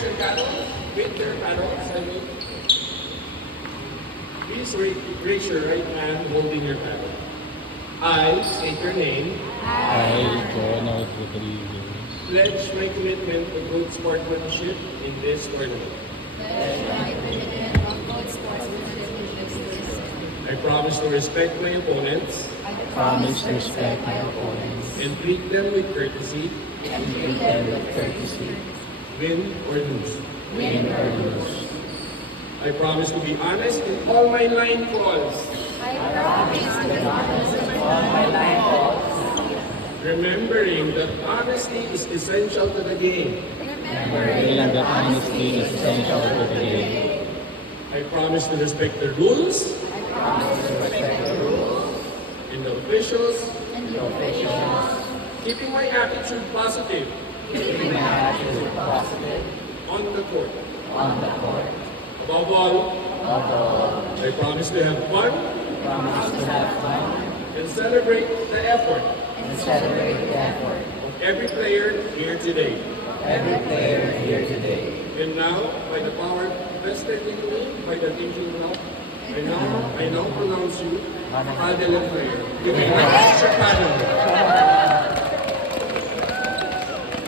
players and paddles, with their paddles, I mean, please raise your right hand holding your paddle. I state your name. I, Ronald Rodriguez, Pledge my commitment to good sportsmanship in this tournament. I promise to respect my opponents promise to respect my opponents and treat them with courtesy, and treat them with courtesy, win or lose. win or lose. I promise to be honest in all my line calls, remembering that honesty is essential to the game. Remembering that honesty is essential to the game. I promise to respect the rules and the officials, keeping my attitude positive Keeping my attitude positive on the court. on the court. Above all, I promise to have fun Promise to have fun and celebrate the effort and celebrate the effort of every player here today. of every player here today. And now, by the power vested in me by the teaching law, I now pronounce you Padel and Prayer. Give me a paddle.